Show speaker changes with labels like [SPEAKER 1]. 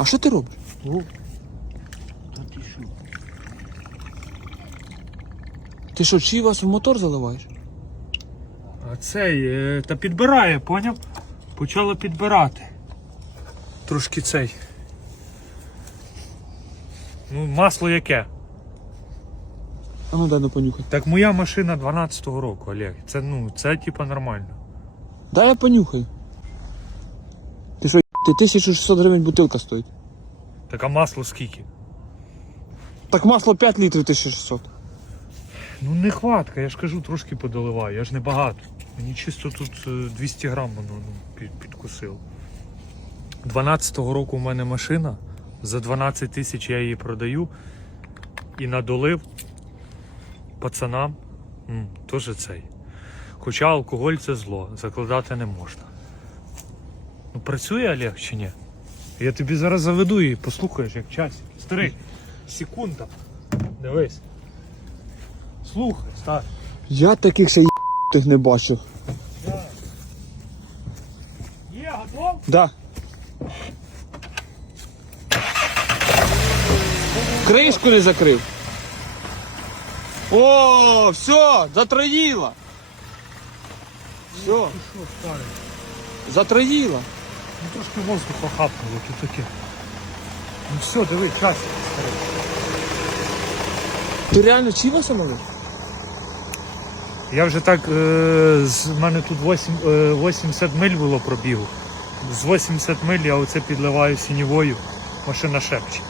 [SPEAKER 1] А що ти робиш?
[SPEAKER 2] О, та ти що?
[SPEAKER 1] Ти що, чи вас в мотор заливаєш?
[SPEAKER 2] А цей, е, та підбирає, поняв? Почала підбирати. Трошки цей. Ну, масло яке?
[SPEAKER 1] А ну дай ну понюхай.
[SPEAKER 2] Так моя машина 12-го року, Олег. Це ну, це типа нормально.
[SPEAKER 1] Дай я понюхаю. Ти 1600 гривень бутилка стоїть.
[SPEAKER 2] Так а масло скільки?
[SPEAKER 1] Так масло 5 літрів 1600.
[SPEAKER 2] Ну не хватка, я ж кажу, трошки подоливаю, я ж не багато. Мені чисто тут е, 200 грам воно ну, під, підкусило. 12-го року в мене машина. За 12 тисяч я її продаю і надолив пацанам. М, Теж цей. Хоча алкоголь це зло, закладати не можна. Ну працює Олег чи ні? Я тобі зараз заведу і послухаєш, як час. Старий, секунда. Дивись. Слухай, стар.
[SPEAKER 1] Я таких ще тих не бачив.
[SPEAKER 2] Є, готов?
[SPEAKER 1] Да. Кришку не закрив. О, все, затроїла. Все,
[SPEAKER 2] Що, старий?
[SPEAKER 1] затроїла.
[SPEAKER 2] Ну трошки воздуха хапнуло, тут таке. Ну все, диви, час, старий.
[SPEAKER 1] Ти реально чивася малий?
[SPEAKER 2] Я вже так, е, з мене тут 8, е, 80 миль було пробігу. З 80 миль я оце підливаю сінівою, машина шепче.